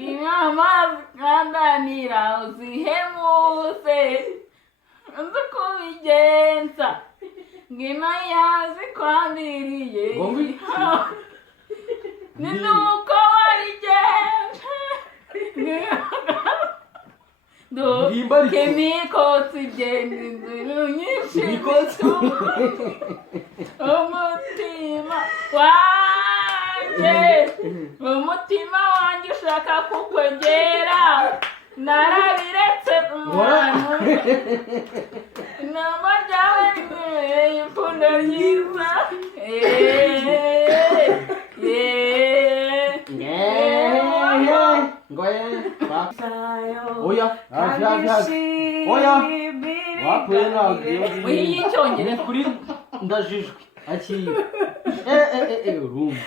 Ng'amazi kandanira uzihemuse nzi kubigenza ngina yazi kwandiriye ni nuko warigenza kemikotsi igenda nyinshi umutima wanjye ushaka kukwegera narabiretse umuntu inama ryawe rimwe ipfundo ryiza oya oya wapuye ntabwo y'icyongereza kuri ndajijwe akiri urumva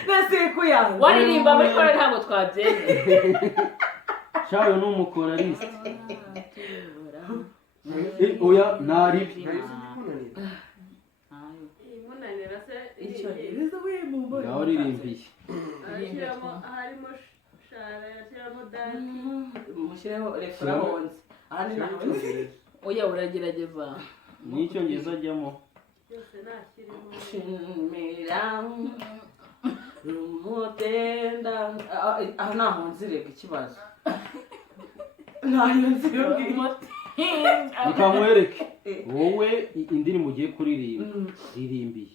waririmba muri kore ntabwo twabyemeye shayo n'umukoraliste oya nari nawe uririmbiye harimo shara yashyiramo dani mushireho reference ahandi naho oya uragerageza n'icyongereza ajyamo byose nashyiremo rumutenda aho ntaho nzirega ikibazo ntayo nzirega bikamwereke wowe indirimbo ugiye kuririmba ririmbiye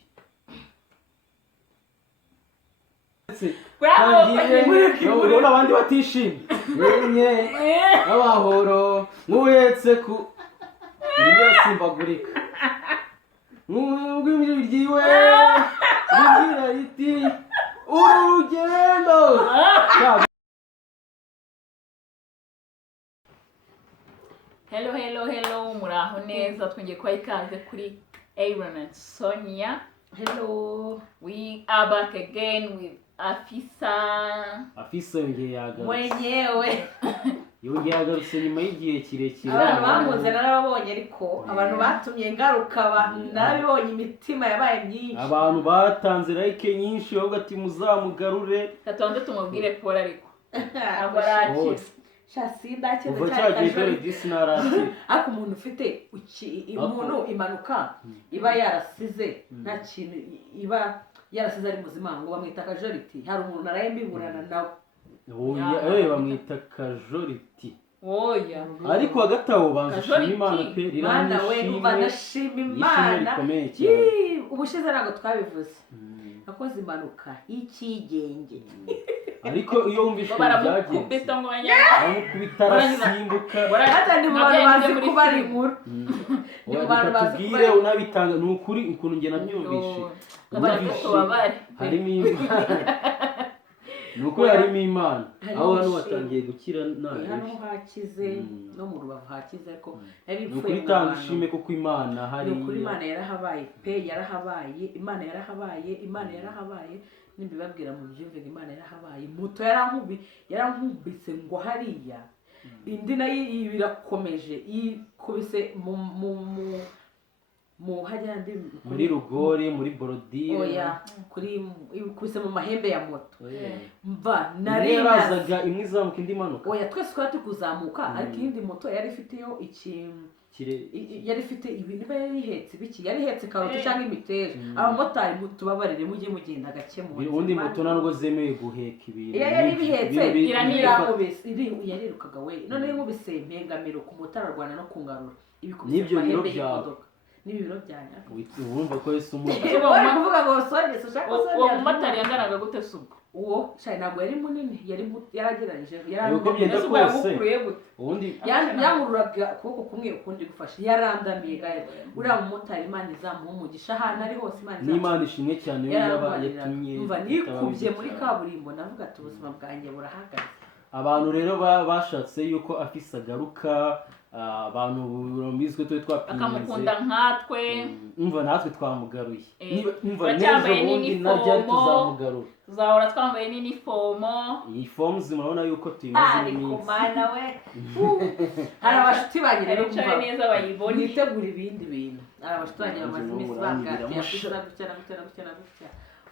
urabona abandi batishimye abahoro nk'uhetse ku iryo simbagurika nk'ubw'ijwi ryiwe rigira riti urugendo hello muraho neza twongeye kubaha ikaze kuri Aaron and Sonia. hello We are back again with afisa yongeye yagarutse mwenyewe yongeye yagarutse nyuma y'igihe kirekire abantu bamuze narababonye ariko abantu batumye ngaruka narabibonye imitima yabaye myinshi abantu batanze like nyinshi bavuga ati muzamugarure katonde tumubwire Paul ariko abarakira shasinda cyane uva cyagiye dore disinarati ariko umuntu ufite umuntu imanuka iba yarasize nta kintu iba yarasize ari muzima ngo bamwita kajoriti hari umuntu narayembiburana nawe oya bamwita kajoriti oya ariko hagati aho banzishima Imana pe Imana we banashima Imana ubushize ntabwo twabivuze nakoze impanuka y'ikigenge ariko iyo wumvise byagenze ngo bamukubita arasimbuka batandi mu bantu bazi kuba ari inkuru tubwire unabitanga ni ukuri ukuntu njye nabyumvishe harimo Imana ni uko harimo Imana aho hano watangiye gukira nabi hano hakize no mu Rubavu hakize ariko ni ukuri tanga ishime kuko Imana hari ni ukuri Imana yarahabaye pe yarahabaye Imana yarahabaye nimbibabwira mu byumve Imana yarahabaye muto yarankubise ngo hariya indi nayo birakomeje ikubise mu hajyandi muri rugori muri borodire oya kuri ikubise mu mahembe ya moto mva narazaga imwe izamuka indi manuka oya twese twari kuzamuka ariko iyindi moto yari ifiteyo ikintu yari ifite ibintu yari ihetse biki yari ihetse karoti cyangwa imiteja abamotari tubabarire mujye mugenda gake mu ubundi moto ntabwo zemewe guheka ibintu yari bihetse yarirukaga we none nkubise impengamiro ku motari arwana no kungarura ibikubise amahembe y'imodoka n'ibiro byanya wumva ko Yesu kuvuga ngo sorry ushaka uwo mumotari yanganaga gute subwo uwo shayi ntabwo yari munini yarageranyije uko byenda kose ubundi yamururaga ukuboko kumwe ukundi gufasha yarandamiye gaye uriya mumotari Imana izamuha umugisha ahantu ari hose n'Imana ishimwe cyane yo yatumye mva nikubye muri kaburimbo navuga ati ubuzima bwanjye burahagaze abantu rero bashatse yuko afisa agaruka abantu bizwe twe twapinze akamukunda nkatwe umva natwe twamugaruye umva neza ubundi najya tuzamugarura tuzahora twambaye n'inifomo iyi fomu zimurabona yuko tuyimaze iminsi ariko mana we hari abashuti banjye rero kumva neza bayibona nitegura ibindi bintu hari abashuti banjye bamaze iminsi bangati yafisa gutya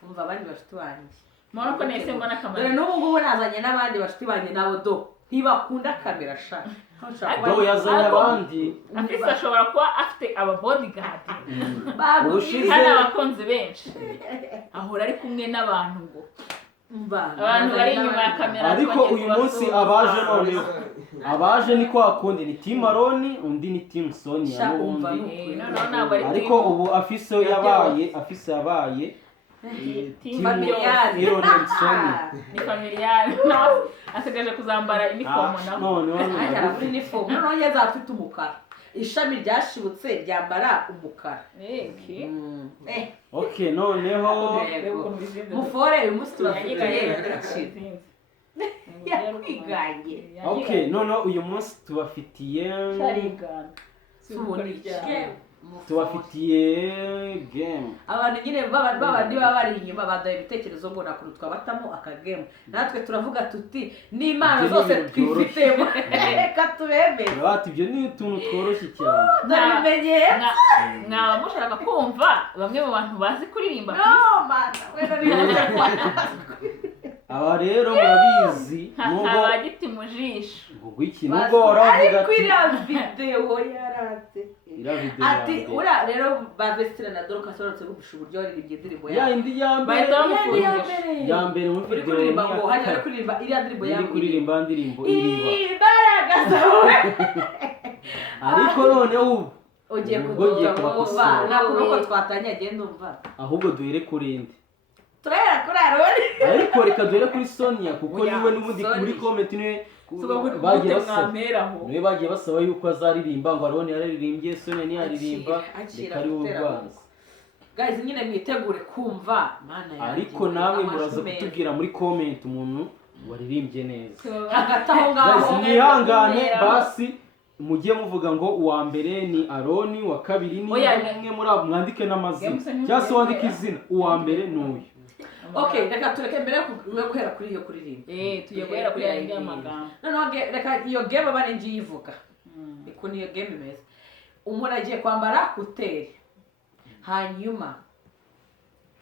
umva abandi bashuti banjye mbona ko nahise mbona dore akamaro n'ubu ngubu nazanye n'abandi bashuti banjye nabo do ntibakunda kamera sha do yazanye abandi afise ashobora kuba afite aba bodyguard ubushize kandi abakunzi benshi ahora ari kumwe n'abantu ngo abantu bari inyuma ya kamera ariko uyu munsi abaje noneho abaje ni kwa kundi ni team Aroni undi ni team Sonia n'ubundi ariko ubu afise yabaye team familiale ni familiale asigaje kuzambara inifomo naho none ari inifomo none yazafite umukara ishami ryashibutse ryambara umukara okay noneho mufore uyu munsi turafiye yakwiganye okay noneho uyu munsi tubafitiye game abantu nyine babandi baba bari inyuma badaye ibitekerezo ngo nakuru twabatamo aka game natwe turavuga tuti n'impano zose twifitemo reka tubemere bati ibyo ni utuntu tworoshye cyane ndabimenyeye mwaba mushaka kumva bamwe mu bantu bazi kuririmba aba rero murabizi nubwo bagiti mu jisho iki nubwo waravuga ati iriya video yaratse ati ura rero bavestire na Doroka sorotse gufisha uburyo waririmbye indirimbo ya indi ya mbere ya mbere mu video kuririmba ngo hajya kuririmba iriya ndirimbo yawe kuririmba indirimbo iriba imbaraga zawe ariko noneho ugiye kuduka ntabwo nuko twatanye agenda umva ahubwo duhere kurindi turahera kuri Aroni ariko reka duhere kuri Sonia kuko niwe n'ubundi muri comment niwe bagiye basaba yuko azaririmba ngo Aroni yararirimbye Sonia ntiyaririmba reka ari urubanza guys nyine mwitegure kumva mana yanjye ariko namwe muraza kutubwira muri comment umuntu waririmbye neza hagati aho ngaho mwihangane basi mujye muvuga ngo uwa mbere ni Aroni uwa kabiri ni umwe muri abo mwandike n'amazina cyangwa se wandike izina uwa mbere ni uyu okay reka tureke mbere yo guhera kuri iyo kuririmba tugiye guhera kuri aya magambo noneho reka iyo game bane ngiye ivuga iko niyo game imeze umuntu agiye kwambara kuteri hanyuma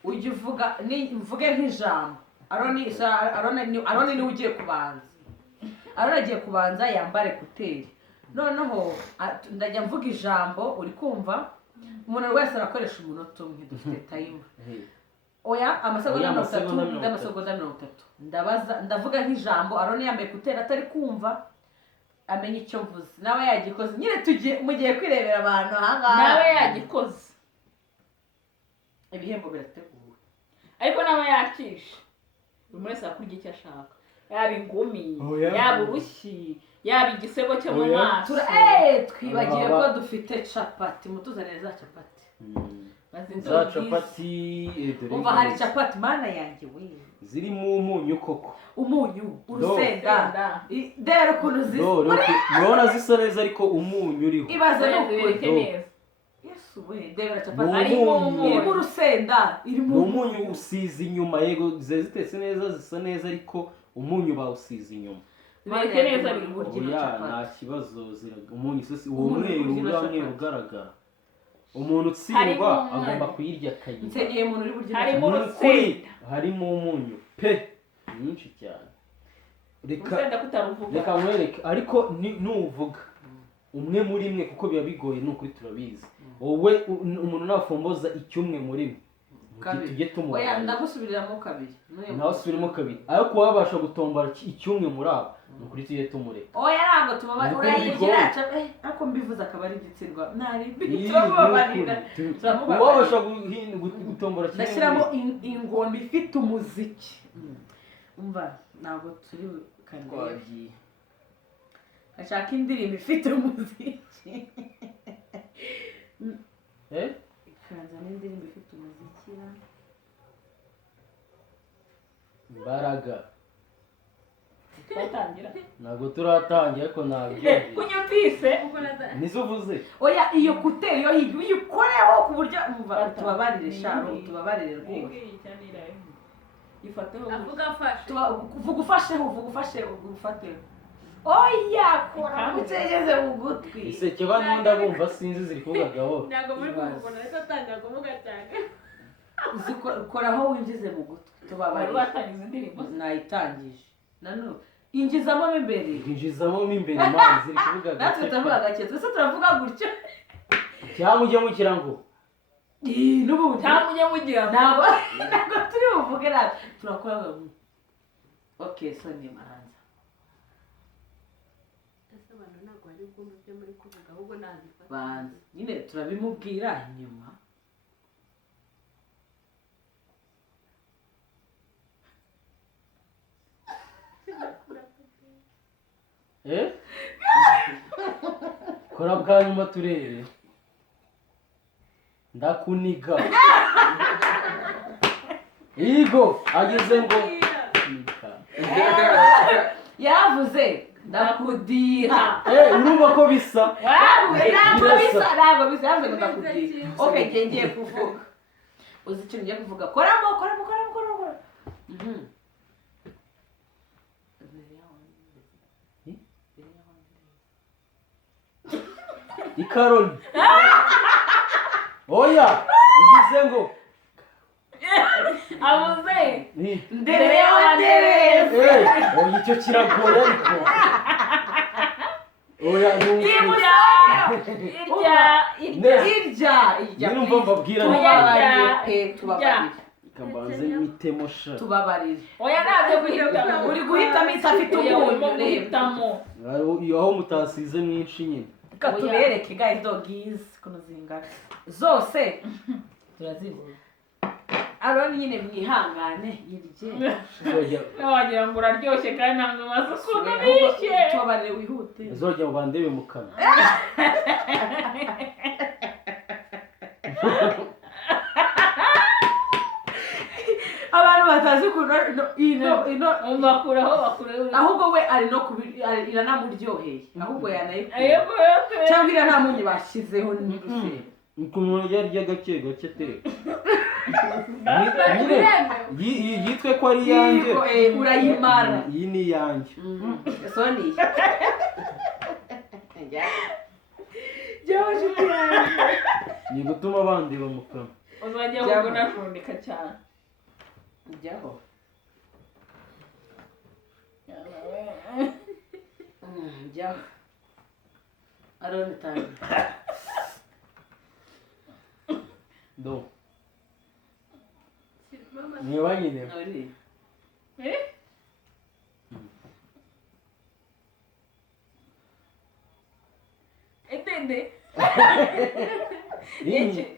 ujye uvuga mvuge nk'ijambo Aroni ni ugiye kubanza Aroni agiye kubanza yambare kuteri noneho ndajya mvuga ijambo uri kumva umuntu wese arakoresha umunota umwe dufite time oya amasegonda 30 ndavuga nk'ijambo Aroni yambaye kutera atari kumva amenye icyo mvuze nawe yagikoze nyine mugiye kwirebera abantu ahangaha nawe yagikoze ibihembo birateguwe ariko nawe yakishe buri wese akurya icyo ashaka yaba ingumi yaba urushyi yaba igisego cyo mu maso twibagiwe ko dufite capati mutuzanire za capati za capati umva hari capati mana yanjye we ziri mu munyu koko umunyu urusenda dero ukuntu zisa urabona zisa neza ariko umunyu uriho ibaze n'ukuntu yesu we dero capati irimo urusenda irimo umunyu usize inyuma yego zitetse neza zisa neza ariko umunyu bawusize inyuma bireke neza biri burya nta kibazo umunyu uwo mweru ugaragara umuntu utsindwa agomba kuyirya akayirya nsengeye umuntu uri burya harimo urusenda harimo umunyu pe mwinshi cyane reka mwereke ariko nuvuga umwe muri mwe kuko biba bigoye n'ukuri turabizi wowe umuntu nafomboza icyumwe muri mwe tujye tumuha oya ndagusubiriramo kabiri nawe usubiremo kabiri ariko wabasha gutombora icyumwe muri abo nukuri tujye tumureka oya ntabwo tubabara urayigira ariko mbivuze akaba ari igitsirwa turamubabarira wabasha gutombora kimwe ndashyiramo ingoma ifite umuziki umva ntabwo turi kandebe ashaka indirimbo ifite umuziki ikanza n'indirimbo ifite umuziki imbaraga twatangira ntabwo turatangira ariko ntabyo kunyumvise nizo uvuze oya iyo kuteri yo hirya uyikoreho ku buryo tubabarire sharo tubabarire rwose ifateho vuga ufasheho ufateho oya kora ucegeze mu gutwi ese kiba n'undi abumva sinzi ziri kuvuga gahoro ntabwo muri kumubona ariko atangira kuvuga cyane koraho winjize mu gutwi Wari tubabarire watangiza indirimbo nayitangije nanone injizamo mo imbere injizamo mo imbere imana ziri kuvuga natwe turavuga gake twese turavuga gutyo cyangwa ujye mukira ngo n'ubundi cyangwa ujye mugira ngo ntabwo turi buvuge natwe turakora ngo okay so ni maranza ese abantu ntabwo bari bwumve ibyo muri kuvuga ahubwo nazifata banza nyine turabimubwira inyuma kora bwa nyuma turebe ndakuniga yigo ageze ngo yavuze ndakudira urumva ko bisa ntabwo bisa yavuze ngo ndakudira okay ngiye kuvuga uzi ikintu ngiye kuvuga koramo ikaroni oya ugize ngo avuze ndereze oya icyo kiragoye ariko oya irya numva mbabwira tubabarire kambanze mitemo sha tubabarire oya ntabyo guhitamo uri guhitamo isafite umunyu guhitamo aho mutasize mwinshi nyine reka tubereke guys dogies kuno zingana zose turazivuga aroni nyine mwihangane yirye wagira ngo uraryoshye kandi ntabwo umaze ukuntu bishe tubabarire wihute uzojya mu bandebe mu kanwa abantu batazi ukuntu bakuraho ahubwo we ari no iranamuryoheye ahubwo yanayikura cyangwa iriya nta munyu bashyizeho n'uduseri ukuntu yarya gake gake teka yitwe ko ari iyanjye urayimara iyi ni iyanjye soni ni gutuma bandeba mu kanwa uzajya ahubwo unajundika cyane jyaho jyaho aroni tangi do niba nyine etende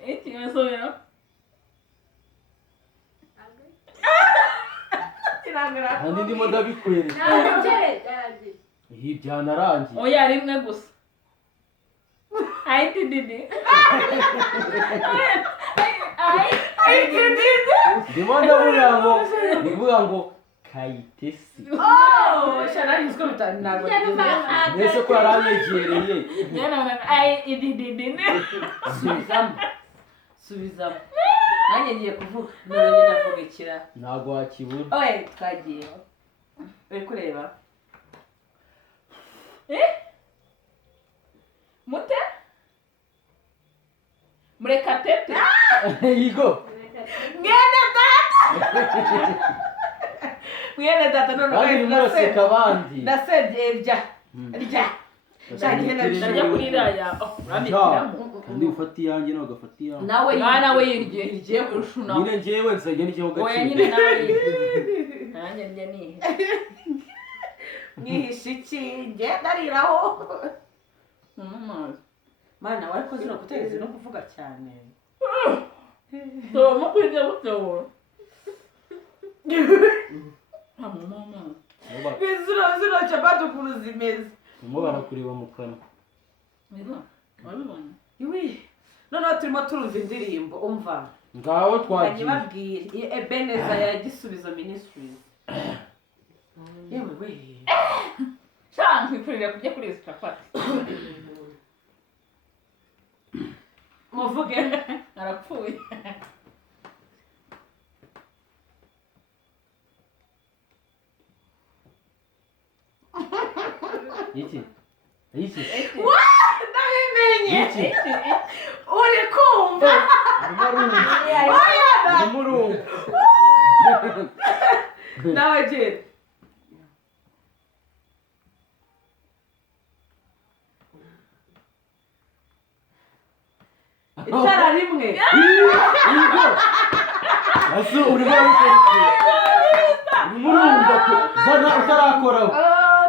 iki nasomera kandi ndimo ndabikwereka iyi byanarangiye oya rimwe gusa ayitididi ndimo ndavuga ngo kayitesi shanayizwe bitanu ntabwo mbese ko yaranyegereye subizamo nanjye ngiye kuvuga none ndavuga ikira ntabwo wakibura oye twagiye uri kureba mute murekatete yigo mwene data none kandi muraseka abandi ndasebye rya ndarya kuri iriya urabitiramo kandi ufata iyanjye nawe ugafata iyanjye nawe yirye kurusha unawe nyine njyewe nsajya n'icyaho gaciro oya nyine nawe nanjye ndya nihe mwihishe iki ngenda ariraho mana wari ko zino kutegeze no kuvuga cyane tubamo kurya gutebura zino capati ukuntu zimeze barimo barakureba mu kanwa noneho turimo turumva indirimbo umva ngaho twagiye kanyibabwire ebeneza ya gisubizo ministries yewe we cyangwa nkwifurira kujya kuri izi capati muvuge arapfuye iki ndabimenye uri kumva arimo arumva arimo urumva nawe jeri itara rimwe Yego. Aso urimo urabikora. Urimo urumva ko zana utarakoraho.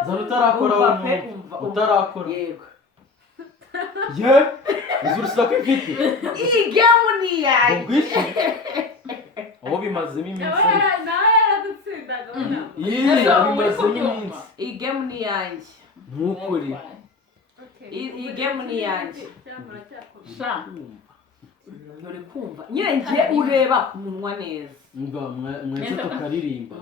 Zana utarakoraho. Utarakora. yego Ye. Izo urusaku ifite. iyi gemu ni iyanjye Ubwishe. Aho bimazemo iminsi. nawe yaradutsindaga ubona. Iyi abimazemo iminsi. iyi gemu ni iyanjye Ntukuri. iyi gemu ni iyanjye Cyangwa cyakomeye. sha uri kumva nyine njye ureba ku munwa neza Mba mwese tukaririmba.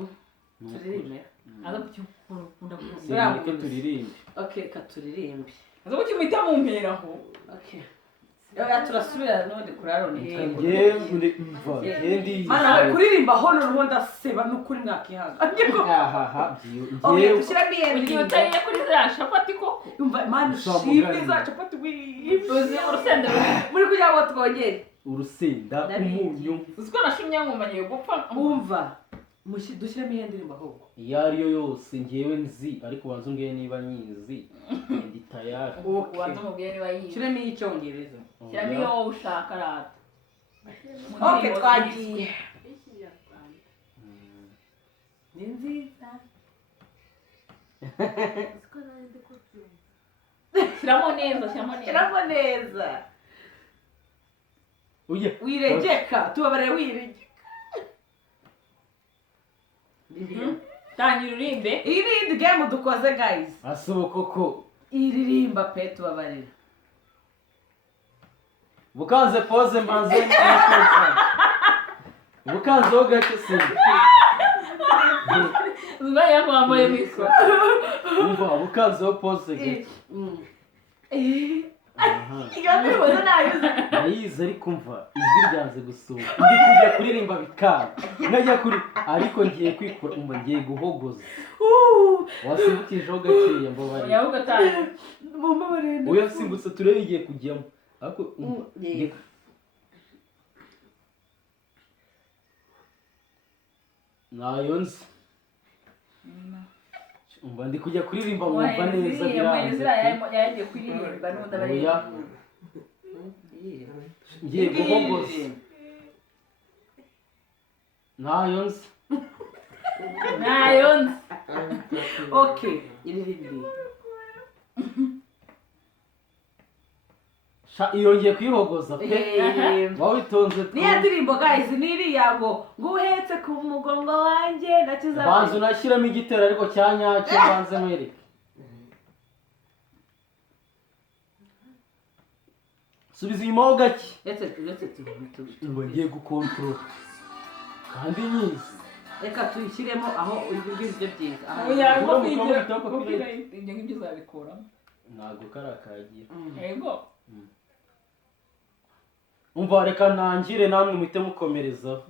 turirimbe aza kukunda kuvuga Sinike turirimbe. okay ka turirimbe aza kukimita mu mperaho okay ya turasubira none kuri Aroni Ngiye muri mva. Ngendi. mana kuririmba hono ruho ndaseba n'ukuri mwakihanga Aha okay ngiye. dushyiramo iyo ugiye ndirimbo utariye kuri za shapati koko yumva mana Usaba ushimwe ubwanwa. za capati uzi urusenda muri kugira ngo twongere Urusenda umunyu. uzi ko nashumye nkumanye gupfa umva dushyiramo iyo ndirimbo ahubwo Iyo ariyo yose ngewe nzi ariko banza umbwiye niba nyizi. Ndi tayari. ubanza umubwire niba yize dushyiramo iy'icyongereza shyiramo iyo wowe ushaka rata okay twagiye Ikinyarwanda. ni nziza Siko nari ndi kubyumva. shyiramo neza shyiramo neza shyiramo neza Uye. wiregeka tubabarire wiregeka tangira urimbe iyi ni indi game dukoze guys Asohoka ko iririmba pe tubabarire bukanze pose mbanze bukanze ho gake se. zuba yako wambaye mikoro Umva bukanze ho pose gake. Aha. iyo ndirimbo nayo Nayize ariko umva ijwi ryanze gusohoka. Ndi kujya kuririmba bikanga. Najya kuri ariko ngiye kwikora umva ngiye guhogoza. Wasimbukijeho gakeya mbabari. yawe ugatanga mumbabarire Oya simbutse turebe igiye kujyamo. Ariko umva nayo nzi. Umva ndi kujya kuririmba mwumva neza biranze. yagiye kuririmba n'undi aba Oya. Ngiye guhogoza. Nayo nzi. nayo nzi okay iririmbe Iyo ngiye kuyihogoza pe. Wawitonze niya ndirimbo guys niriya ngo uhetse ku mugongo wanjye nakiza banza unashyiramo igitero ariko cya nyacyo banze mwereke. Subiza inyuma ho gake. Ubu ngiye gukontorora kandi nyizi. reka tuyishyiremo aho ibyo byo byiza oya Kuba ngo mu kwigira kabuto ko copyright ibyo ngibyo uzabikuramo Ntabwo karakagira. yego Umva reka ntangire namwe muhite mukomerezaho.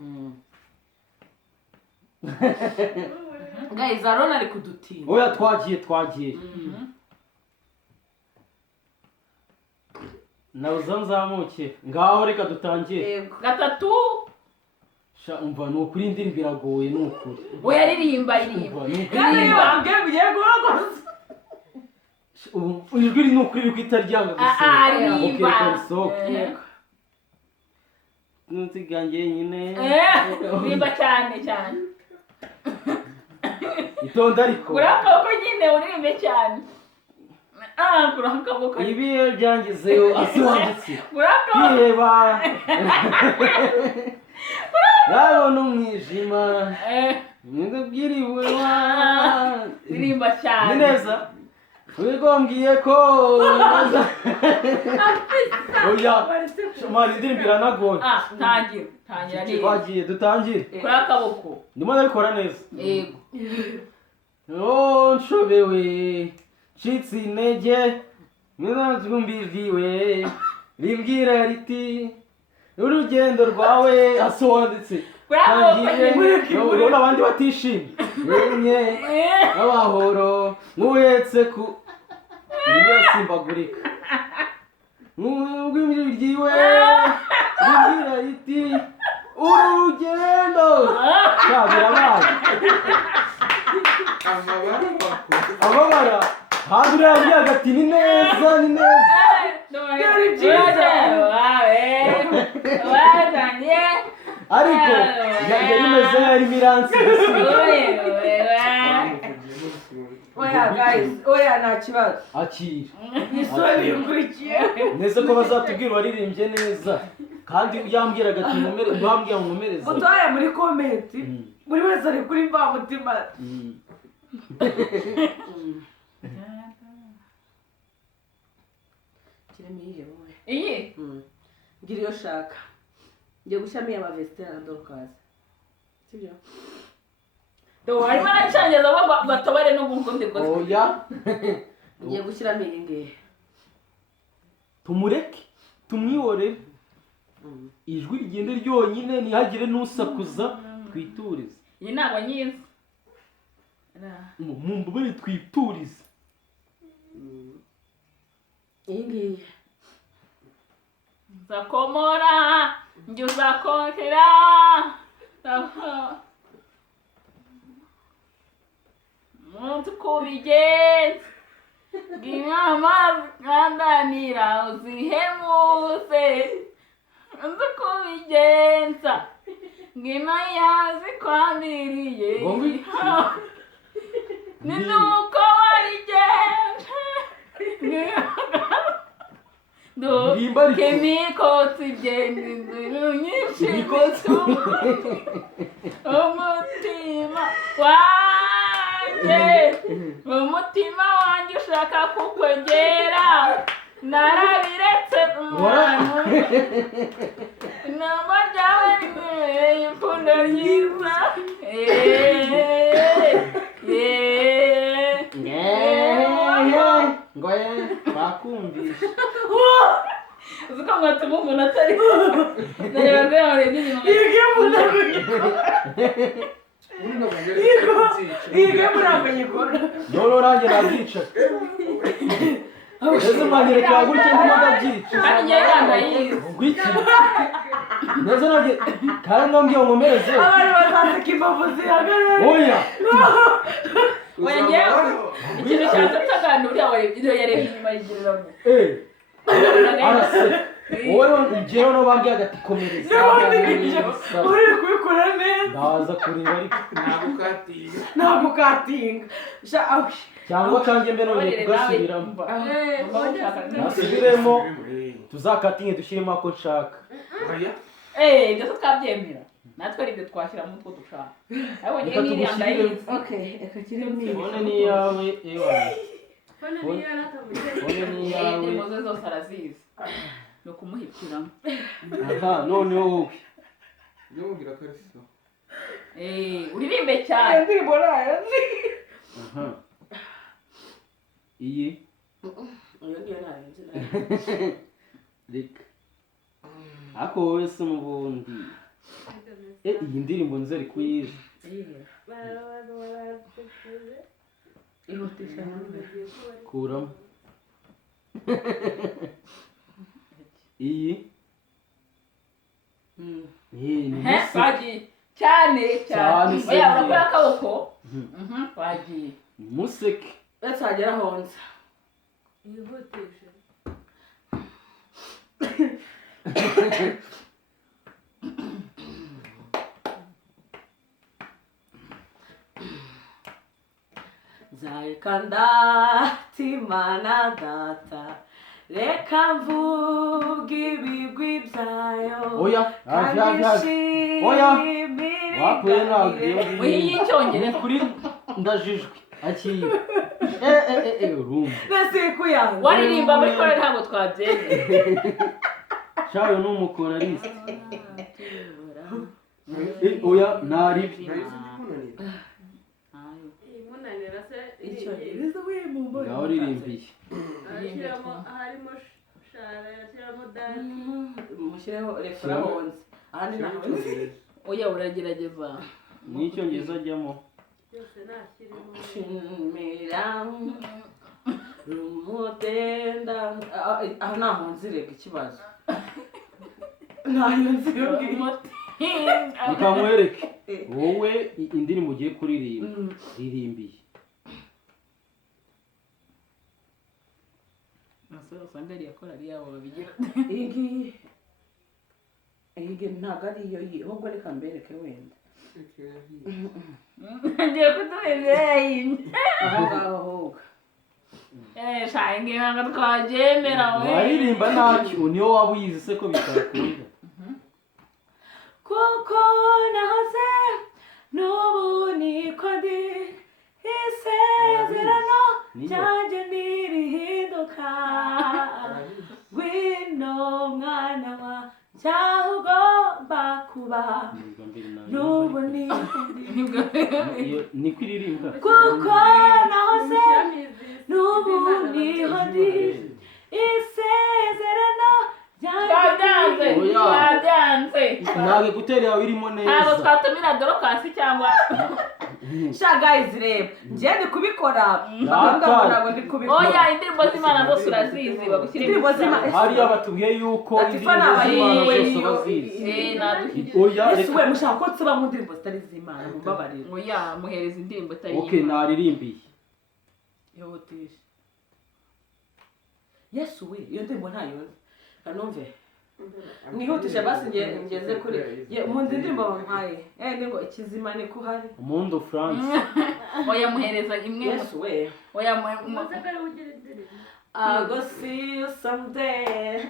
guys Aroni ari kudutinda Oya twagiye. Nawuza nzamuke. Ngaho reka dutangire. gatatu Sha umva ni ukuri indirimbo iragoye ni ukuri. oya ririmba ririmba Umva ni ukuri. kandi iyo batubwiye bigiye guhogoza Ijwi ni ukuri riko itaryanga gusohoka. ririmba Okay, risohoke. Nutigange nyine. ririmba cyane cyane Itonda ariko. kuri akaboko nyine uririmbe cyane kuri akaboko Ibi byangizeyo asiwanditse. kuri akaboko Yeba. Yabona umwijima. Ndabwiriwe wa. ririmba cyane Ni neza. Wigombwiye ko neza. Oya. Mari indirimbo iranagoye. tangira neza Twagiye dutangire. kuri akaboko Ndimo ndabikora neza. yego Oh nshobewe. Ncitse intege. Mwazwumbiriwe. Rimbwira riti. Urugendo rwawe asohondetse. kuri akaboko nyine Urabona abandi batishimye. Yemye. Abahoro. Muhetse ku. Niyo simbagurika. Mwumviriwe. rimbwira riti urugendo birabaye amabara hanze uriya ati ni neza ni neza ariko yari imeze nk'aho irimo iransiga oya guys oya nta kibazo akira isoni ikurikiye neza ko bazatubwira waririmbye neza kandi yambwiraga ati nkomere bambwira ngo nkomereze mutoya muri komenti buri wese ari kuri mvamutima kiremo iyihe wowe iyi ngira iyo shaka ngiye gushyiramo iya mavesiteri na dorukazi sibyo harimo n'acyangeza ngo batobare n'ubundi bwose oya ngiye gushyiramo iyi ngiyi tumureke tumwihorere ijwi rigende ryonyine ntihagire n'usakuza twiturize iyi ntabwo nyizi mumbabare twiturize iyi ngiyi uzakomora njye uzakongera umunsi uko ubigenza bw'inama zikandanira uzihemuse umunsi uko ubigenza bw'inama zikwandiriye ni nuko wabigenza imikotsi igenda inzira nyinshi umutima wanjye ushaka kukwegera narabiretse umwana inama ryawe ribereye ipfundo ryiza ngo bakumvishe uzi ko mwatuma umuntu atari nareba ko yamurebye inyuma noneho nanjye nabyica ese mwanyereka gutya ndimo ndabyica kandi njyewe yandayizi ngwiki neza nanjye kandi nambwiye ngo nkomereze abantu bazaseka imbavu zihagarara oya oya njyewe ikintu cyatataga uriya warebye yarebye inyuma yigiriramo arase wowe njyewe no bambwiye agati komereza uri kubikora neza ndaza kureba ariko ntabwo ukatinga cyangwa kanjye mbe nongeye kugasubiramo nasubiremo tuzakatinge dushyiremo ako nshaka ibyo twabyemera natwe ari ibyo twashyiramo utwo dushaka ariko njyewe n'iriya ndayizi reka kirimo fone ni iyawe ewana Fone ni iyawe fone ni iyawe indirimbo ze zose arazizi ni ukumuhitiramo aha noneho wowe yongera ko ari so uririmbe cyane indirimbo nayo aha iyi iyo ngiyo nayo nzi nayo reka ariko wowe se mubundi iyi ndirimbo nzi ari kuyizi ihutisha kuramo iyi iyi ni musi bagiye cyane cyane oya urakora akaboko bagiye museke ndetse hagera honze yihutisha nzareka ndatimana data reka mvuge ibigwi byayo oya hafi oya wapuye ntabwo iyi y'icyongereza kuri ndajijwe akiri urumva ndetse kuyanza waririmba muri kore ntabwo twabyemeye shayo ni umukoraliste oya naribi imunanira se icyongereza we mu mboni ngaho ririmbiye ashyiramo harimo shara yashyiramo dati mushyireho refera honze ahandi ntabwo oya uragerageza n'icyongereza ajyamo byose nashyiremo shimira rumutenda aho nta honze rega ikibazo ntayo nzi iyo ngiyo. reka nkwereke wowe indirimbo ugiye kuririmba ririmbiye usanga ariya korari yabo babigira iyi ngiyi ntabwo ari iyo ahubwo reka mbereke wenda ngiye kuduhebeye aho ngaho ahubwo shaye ngiye ntabwo twabyemera we waririmba ntacyo niyo waba uyizi se ko bitakunda kuko nahoze n'ubu niko ndi isezerano ryanjye ntirihinduka ngwino mwana wa cyaho ugomba kuba n'ubu niko ndi niko iririmba kuko nahoze n'ubu niho ndi isezerano twabyanze ntabwo gutera yawe irimo ntabwo neza twatumira dorokasi cyangwa sha guys reba njye ndi kubikora ntabwo ndi kubikora oya indirimbo z'Imana zose urazizi bagushyira indirimbo z'Imana hariya batubwiye yuko indirimbo z'Imana zose bazizi oya Yesu we mushaka ko tuba mu ndirimbo zitari z'Imana mumbabarire oya muhereza indirimbo itari okay naririmbiye yotisha Yesu we iyo ndirimbo ntayo kanumve mwihutisha basi ngeze kuri mu ndirimbo bampaye ngo ikizima ni kuhari Umundo France oya muhereza imwe Yesu we oya Muzagara ugira indirimbo. I'll go see you someday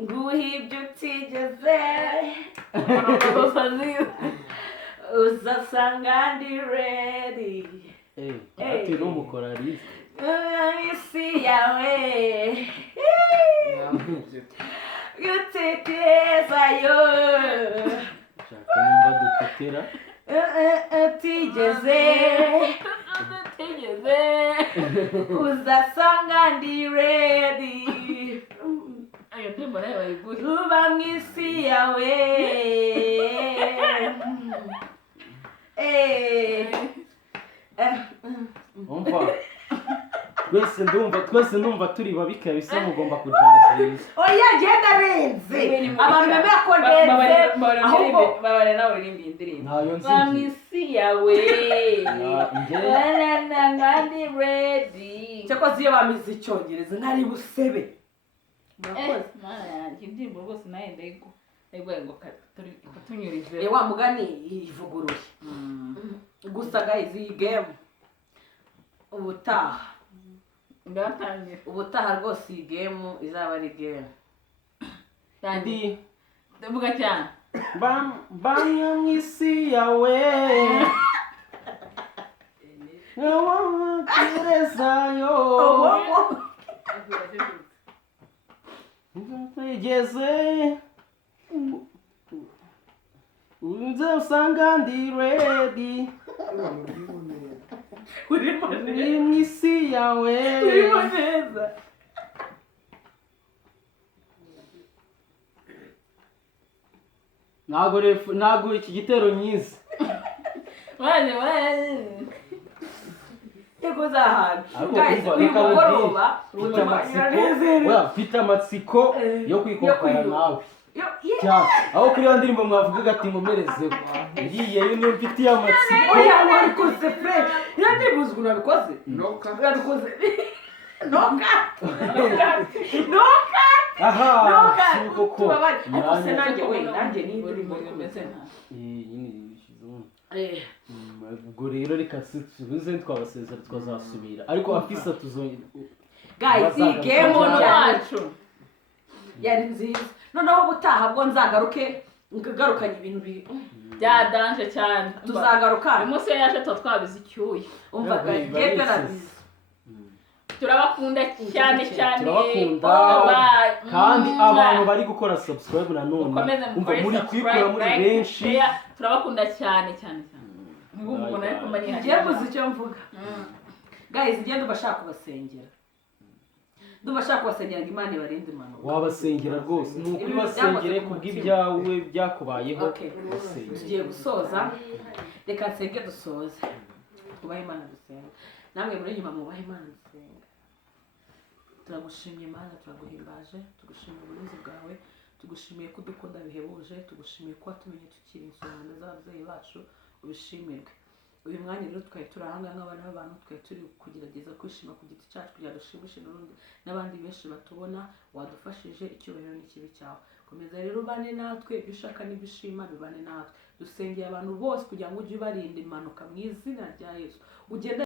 nguhibyo utigeze uzasanga ndi ready ati n'umukoraliste isi yawe gutekerezayo shaka nimba dufitira utigeze uzasanga ndi ready ayo ndirimbo nayo bayiguhe uba mu isi yawe umva twese ndumva turi babika bisa mugomba kujajiza oya genda renze abantu bemera ko renze ahubwo babare nawe uririmba indirimbo ntayo nzi ba mu isi yawe ngandi ready cyakoze iyo bamize icyongereza ntari busebe murakoze mana yanjye indirimbo rwose nayo ndayiguhaye ngo katunyurize wa mugani ivuguruye gusa guys iyi game ubutaha ngatangira ubutaha rwose iyi game izaba ari game kandi ndavuga cyane bamwe mu isi yawe wawakirezayo utegeze unze usanga ndi ready urimo uri mu isi yawe urimo neza ntago iki gitero nyiza yego zahana Ariko guys umva, uyu reka mugoroba mfite amatsiko yo kwikopara nawe yo cyane aho kuri iyo ndirimbo mwavugaga ati nkomerezeho ngiyeyo niyo mfitiye amatsiko oya wabikoze fre iyo ndirimbo uzwi unabikoze Noka. urabikoze noka aha noka si koko tubabare ariko se nanjye we nanjye ni indirimbo imeze nka ubwo rero reka tubuze twabasezera twazasubira ariko afisa tuzongera guys iyi game umuntu wacu yari nziza noneho ubutaha bwo nzagaruke ngagarukanye ibintu byadanje cyane tuzagaruka uyu munsi iyo yaje tuba twabize icyuya umva guys game nziza turabakunda cyane cyane turabakunda kandi abantu bari gukora subscribe nanone mukomeze umva muri kwikura muri benshi turabakunda cyane cyane cyane nk'ubu umuntu ariko mba ngiye kuzi icyo mvuga guys ngiye ndubashaka kubasengera ndubashaka kubasengera ngo Imana ibarinde impanuka wabasengera rwose ni ukuri basengere kubw'ibyawe byakubayeho tugiye gusoza reka nsenge dusoze twubahe Imana dusenga namwe muri nyuma mwubahe Imana dusenga turagushimiye Mana, turaguhimbaje, tugushimiye uburinzi bwawe, tugushimiye ko udukunda bihebuje, tugushimiye ko watumenye tukiri insonga z'ababyeyi bacu, ubishimirwe. Uyu mwanya rero twari turi ahangaha nk'abana b'abantu, twari turi kugerageza kwishima ku giti cyacu kugira dushimishe n'abandi benshi batubona, wadufashije, icyubahiro n'ikibi cyawe. Komeza rero ubane natwe, ibyo ushaka n'ibyo ushima bibane natwe. Dusengeye abantu bose kugira ngo ujye ubarinda impanuka mu izina rya Yesu. Ugende